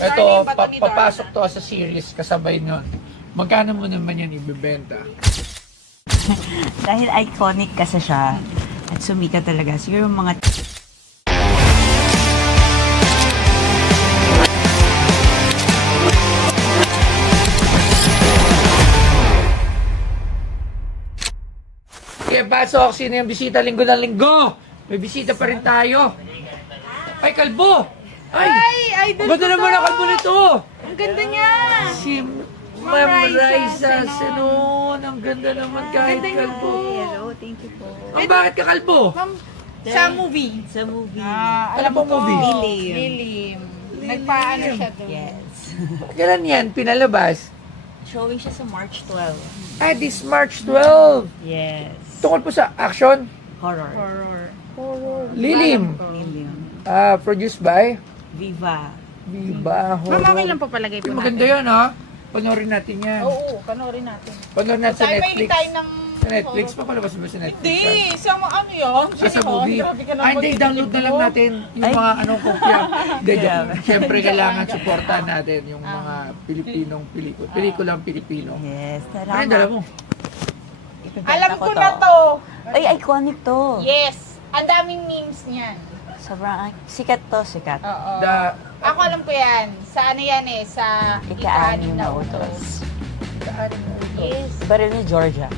Ito, yung bato ni Dorna. papasok to sa series kasabay nun. Magkano mo naman yan ibebenta? Dahil iconic kasi siya at sumikat talaga. Siguro mga Kaya pasok, sino yung bisita linggo ng linggo? May bisita pa rin tayo. Ay, kalbo! Ay, idol ba't na naman ang kalbo nito? Ang ganda niya! Si Ma'am Raisa Senon. Ang ganda naman kahit kalbo. hello, thank you po. Ang bakit ka kalbo? Ma'am, sa movie. Sa movie. Ano Alam pong ko, movie? Lilim. Nagpaano siya doon. Yes. Kailan yan pinalabas? Showing siya sa March 12. Ay, this March 12. Yes. Tungkol po sa action. Horror. Lilim. Million. Produced by Viva. Viva Horror. Ma'am, okay lang po palagay po Uy, maganda yan ha. Panoorin natin yan. Oo, panoorin natin. Panoorin natin sa Tayo Netflix. tayo ng... Sa Netflix? Papalabas ba sa Netflix? Hindi, sa ano yun? Sa movie. Grabe ka Ay, hindi, naman, download na lang mo. natin yung mga anong kopya. Hindi, siyempre kailangan supportan natin yung mga Pilipinong pelikulang Pilipino. Yes. Ano yung dala mo? Alam ko na to. Ay, iconic to. Yes. Ang daming memes niyan. Sobrang sikat to, sikat. Oo. Da, Ako alam ko yan. Sa ano yan eh? Sa Ika-anim na utos. Yes. Baril ni Georgia.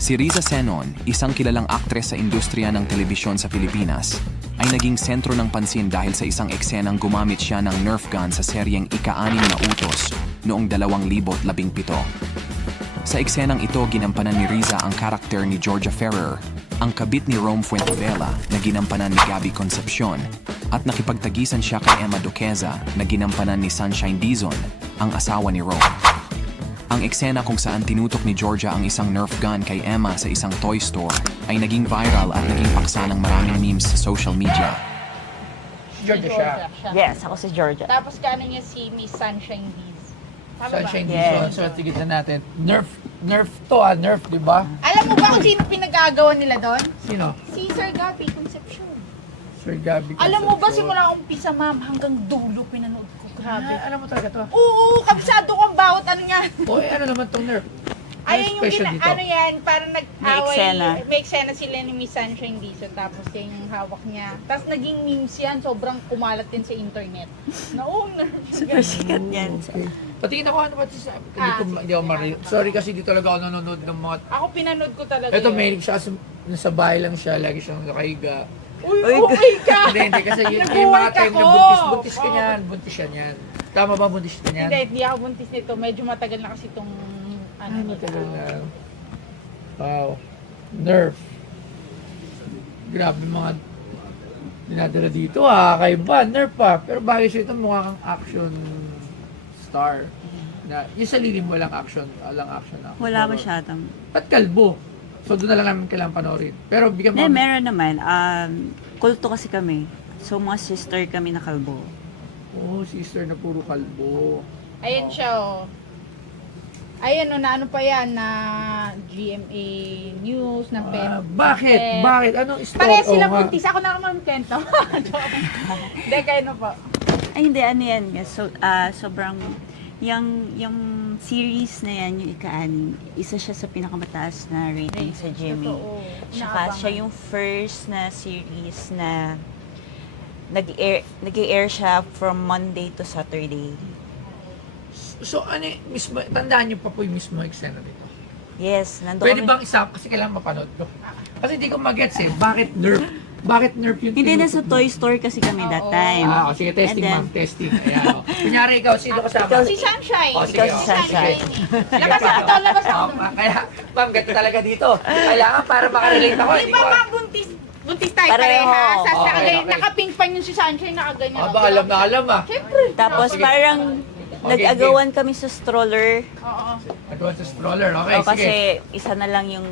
Si Riza Senon, isang kilalang aktres sa industriya ng telebisyon sa Pilipinas, ay naging sentro ng pansin dahil sa isang eksenang gumamit siya ng Nerf gun sa seryeng Ika-6 na Utos noong 2017. Sa eksenang ito, ginampanan ni Riza ang karakter ni Georgia Ferrer, ang kabit ni Rome Fuentevela na ginampanan ni Gabby Concepcion, at nakipagtagisan siya kay Emma Duqueza na ginampanan ni Sunshine Dizon, ang asawa ni Rome. Ang eksena kung saan tinutok ni Georgia ang isang Nerf gun kay Emma sa isang toy store ay naging viral at naging paksa ng maraming memes sa social media. Georgia siya. Yes, ako si Georgia. Tapos kaano niya si Miss Sunshine Bees. Tama Sunshine ba? Yes. Dizon. So, tigit na natin. Nerf to Nerf, di ba? Alam mo ba kung sino pinagagawa nila doon? Sino? Si Sir Gabby Concepcion. Sir Gabby. Alam mo ba, Concepcion. simula umpisa ma'am hanggang dulo pinanood ko. Grabe. Alam mo talaga to. Oo, kabisado kang bawat ano niya. O, ano naman tong Nerf? Ayun yung special dito? ano yan, parang nag-away. eksena. May eksena sila ni Miss Sunshine Dizon, tapos yan yung hawak niya. Tapos naging memes yan, sobrang kumalat din sa internet. Super sikat yan. Okay. Patingin ako ano ba sa hindi ako marinig. Sorry kasi di talaga ako nanonood ng mga... Ako pinanood ko talaga Ito, yun. mahilig siya kasi nasa bahay lang siya, lagi siyang nakahiga. Uy, okay ka! Hindi, kasi yung mga Nag-work time na ako. buntis ka niyan, buntis siya niyan. Tama ba buntis ka niyan? Hindi ako buntis nito. Medyo matagal na kasi itong ano. Ay, matagal na. Wow. Nerf. Grabe mga dinadala dito kakaiba. Nerf pa. Pero bagay siya ito mukha kang action star. Na, yung sa lilim walang action na. Wala masyadong. At kalbo. So doon na lang namin kailangan panoorin. Pero bigyan mo. Eh, meron naman. Kulto kasi kami. So, mga sister kami na kalbo. Oh, sister na puro kalbo. Ayun siya oh. Ayun na ano pa yan na GMA News, na Pet. Bakit? Pet. Bakit? Anong story? Pareha sila Oo nga. buntis. Ako na naman kwento. Hindi, kayo na po. Ay, hindi. Ano yan? So, sobrang... Yung series na yan, yung Ika-6, isa siya sa pinakamataas na rating sa GMA. Totoo. Tsaka Inaabangan. siya yung first na series na nag-air siya from Monday to Saturday. So ano mismo, tandaan niyo pa po yung mismo eksena dito. Yes, nandun Pwede kami. bang isa, kasi kailangan mapanood ko. Kasi hindi ko mag-gets bakit Nerf? Bakit Nerf yung Hindi na tinutok sa Toy Store kasi kami that time. sige, testing And then, ma'am, testing. Ayan, oh. Kunyari ikaw, sino kasama? Si Sunshine. Oh, sige, Ikaw si oh. Sunshine. Labas ako to, labas ako. Kaya, ma'am, ganito talaga dito. Kailangan para makarelate ako. Di ba ma'am, buntis tayo Pareho. parehas. Sa Okay, nakaganyan, okay. nakapink pa yung si Sunshine, nakaganyan. Aba, alam na alam Siyempre. Tapos Sige. parang Okay, nag-agawan kami sa stroller. Oo. Advance stroller, okay, O, sige. kasi isa na lang yung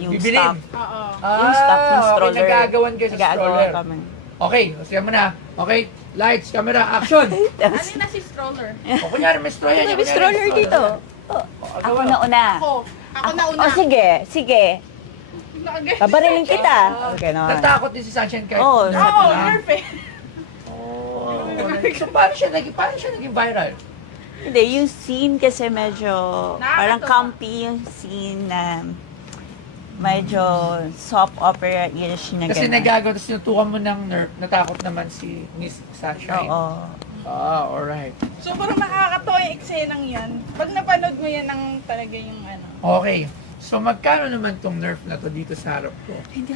Bibilin. stock. Oo. Yung stock ng okay, stroller. nag-aagawan kayo sa Nag-aagawan stroller. kami. Okay, sige mo na. Okay, lights, camera, action! Ano na si stroller? O, kunyari, may stroller. May stroller dito. Oh, ako na una. Ako. Ako na una. Oh, sige. Babarilin kita. Okay, no. Natakot din si Sunshine kahit Oo, nerf Oo, na. nerf eh. So, paano siya naging viral? Hindi, yung scene kasi medyo parang Nakakatawa. campy yung scene na medyo soap opera-ish na Kasi gano'n. nagagawa, tapos tinutukan mo ng nerf, natakot naman si Miss Sunshine. Oo. Alright. Sobrang nakakatawa yung eksenang yan. Pag napanood mo yan ang talaga yung ano. Okay. So, magkano naman tong nerf na to dito sa harap ko? Hindi.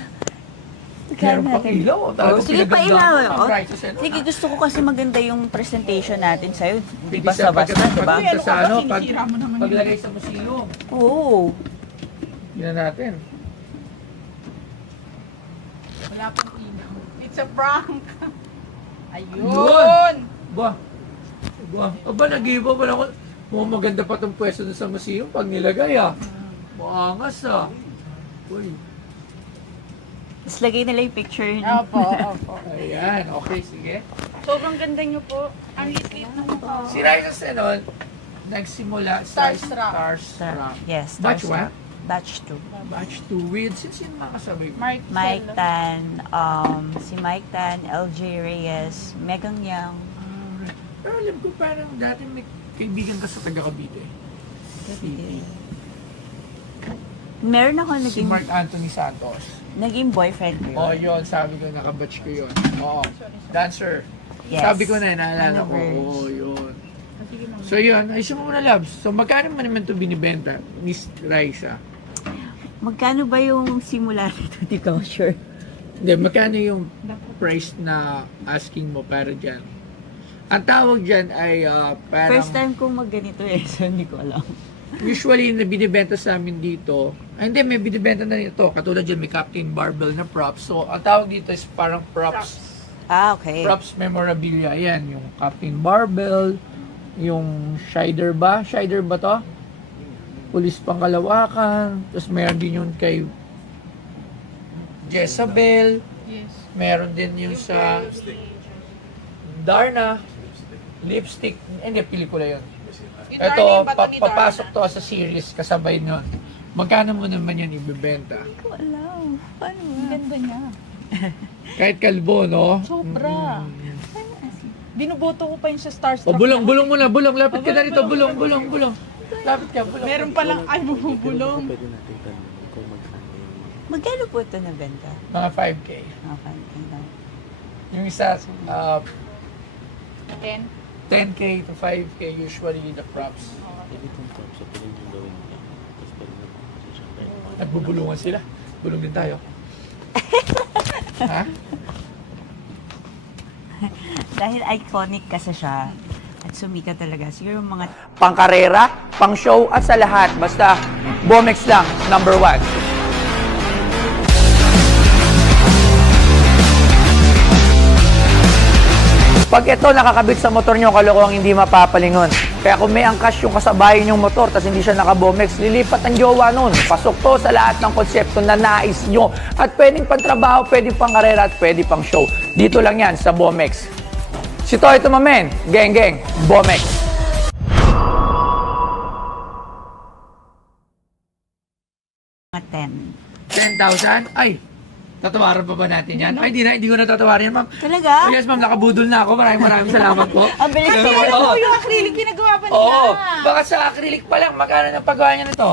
Meron pang ilaw. Oh, Talagang sige, pinagandaan pailaw. ko ang Oh. prices and Sige, gusto ko kasi maganda yung presentation natin sa'yo. Di ba Isa sa basta, di ba? Uy, ano sa ka ba? ano, Sinisira mo naman yun. paglagay sa musilong. Oo. Tingnan natin. Wala pang ilaw. It's a prank. Ayun. Yun! Ba? Aba, nag-iba pa ako. Mukhang maganda pa itong pwesto dun sa museum pag nilagay ah. Maangas ah. Uy. Tapos lagay nila yung picture niya. Opo. Ayan, okay, sige. Sobrang ganda nyo po. Ang liit ng mukha. Si Raisa Senon, nagsimula sa Starstruck. Starstruck. Yes. Batch Starstruck. 1? Batch 2. Batch 2 with, sino mga kasabay mo? Mike Tan, si Mike Tan, LJ Reyes, Megang Yang. Pero alam ko parang dati may kaibigan ka sa taga Cavite. Meron ako Si Mark Anthony Santos. naging boyfriend ko Oh, yun. yun, sabi ko, nakabatch ko yun. Oo, dancer. Yes. Sabi ko na, naalala ko. Universe. Oo, yun. So yun, ayusin mo muna, Labs. So magkano mo naman ito binibenta, Miss Raisa? Magkano ba yung simula nito? Di ko sure. Hindi, magkano yung price na asking mo para dyan? Ang tawag dyan ay parang... First time kong magganito eh, so hindi ko alam. Usually, na binibenta sa amin dito, hindi, may binibenta na rin ito. Katulad dyan, may Captain Barbell na props. So, ang tawag dito is parang props. Ah, okay. Props memorabilia. Ayan, yung Captain Barbell, yung Shider ba? Shider ba to? Pulis Pangkalawakan. Tapos meron din yung kay Jezabel. Yes. Meron din yung sa Darna. Lipstick. Hindi, pelikula yun. Yung Ito, darling bato ni papasok Darna. to sa series kasabay nun. Magkano mo naman yan ibebenta? Hindi ko alam. Paano Ang ganda niya. Kahit kalbo, no? Sobra. Binuboto ko pa yun sa Starstruck. O, bulong muna, bulong. Lapit ka na rito, bulong. Lapit ka, bulong. Meron palang ay bubulong. Magkano po ito na benta? Mga 5K. Okay. Yung isa, 10. 10K to 5K usually the props. Nagbubulungan sila. Bulong din tayo. Ha? Dahil iconic kasi siya at sumikat talaga. Siguro mga Pangkarera, pang show at sa lahat. Basta, Bomex lang, number 1. Pag ito nakakabit sa motor nyo, kalokohang hindi mapapalingon. Kaya kung may angkas yung kasabayan yung motor tapos hindi siya naka-Bomex, lilipat ang jowa nun. Pasok to sa lahat ng konsepto na nais nyo. At pwedeng pantrabaho, pwedeng pang karera at pwedeng pang show. Dito lang yan sa Bomex. Si Toy Tumamen, geng, Bomex. mga 10. 10,000? Ay, tatawaran pa ba natin yan? Ay, hindi ko na tatawaran yan, ma'am. Talaga? Oh, yes, ma'am, nakabudol na ako. Maraming salamat po. Ang bilis Kasi naman. ano po yung acrylic ginagawa pa nila? Oo, baka sa acrylic pa lang, magkano ng paggawa niya nito?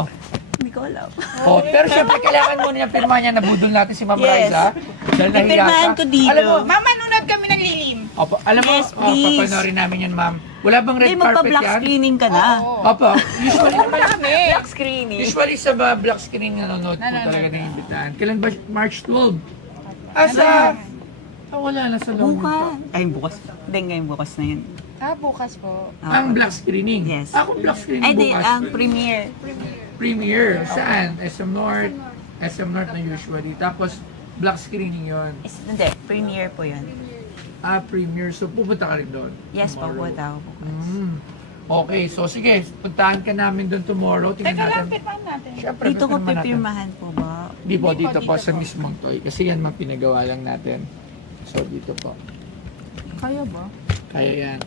Hindi ko alam. Oh, pero syempre kailangan muna niya pirma niya, nabudol natin si Ma'am Yes. Raisa. Dahil nahiya Ipirmahan siya. ko dito. Alam mo, Mama, nunod kami ng lilim. alam mo, Yes, please. papanoorin namin yan, ma'am. Wala bang red Hindi, carpet magpa-black yan? screening ka na. Oo. Opo, usually naman Black screening. Usually sa mga black screen nanonood po talaga ng imbitahan. Kailan ba? March 12? Asa? Wala na sa loob. Bukas. Ay, bukas. Hindi, ngayon bukas na yun. Bukas po. Ang black screening? Yes. Akong black screening Ay, di, bukas. ang premiere. Premiere. Saan? SM North. SM North na usually. Tapos, black screening yon. Hindi, premiere po yun. Premiere. So, pupunta ka rin doon? Yes, tomorrow. papunta ako bukas. Okay, so sige, puntahan ka namin doon tomorrow. Tingnan Teka lang, natin. pirmahan natin. Siyempre, Dito ko pirmahan natin. pipirmahan po ba? Di po, Hindi dito po, po dito sa po. mismong toy. Kasi yan mga pinagawa lang natin. So, dito po. Kaya ba? Kaya yan.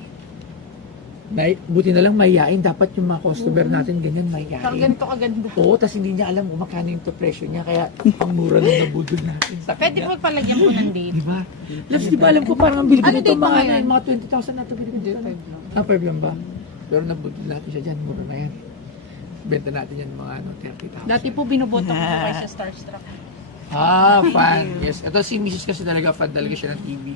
Buti na lang mahihain. Dapat yung mga customer natin ganyan Saka mahihain. ganito kaganda. Oo, tas hindi niya alam kung magkano yung presyo niya. Kaya ang mura lang nabudol natin sa Pwede kanya. po palagyan po ng date. Di ba? Labs, di ba alam ko parang ang bili Ano nito date ba mga, ngayon? mga 20,000 na ito. Bili ko dito. 5 lang ba? Pero nabudol natin siya dyan. Mura na yan. Benta natin yan mga 30,000. Dati po binuboto ko kayo sa Starstruck. Fan. Yes. Ito si Mrs. kasi talaga fan talaga siya ng TV.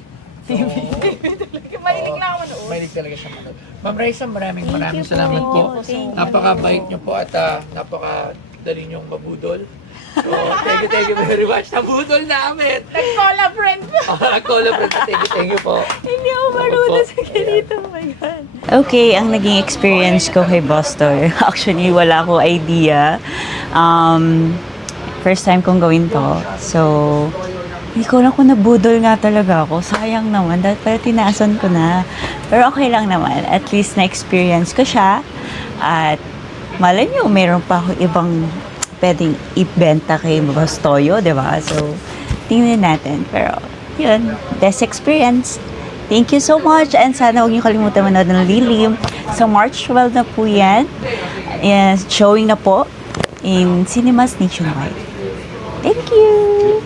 Mahilig na ako manood. Mahilig talaga siya manood. Ma'am Raisa, maraming salamat po. Napakabait niyo po at napakadali niyong mabudol. So, thank you very much. Nabudol namin! Nag-cola friend po. Nag-call up. Thank you po. Hindi ako marunong sa ganito, oh my God. Okay, ang naging experience ko kay Buster, actually wala ko idea. First time kong gawin to. So, hindi ko lang kung nabudol nga talaga ako. Sayang naman, dahil pala tinaasan ko na. Pero okay lang naman. At least na-experience ko siya. At malay nyo, meron pa ako ibang pwedeng ibenta kay Bastoyo, di ba? So, tingnan natin. Pero, yun, best experience. Thank you so much. And sana huwag niyo kalimutan manood ng Lilim. So, March 12 na po yan. And showing na po in cinemas nationwide. Thank you!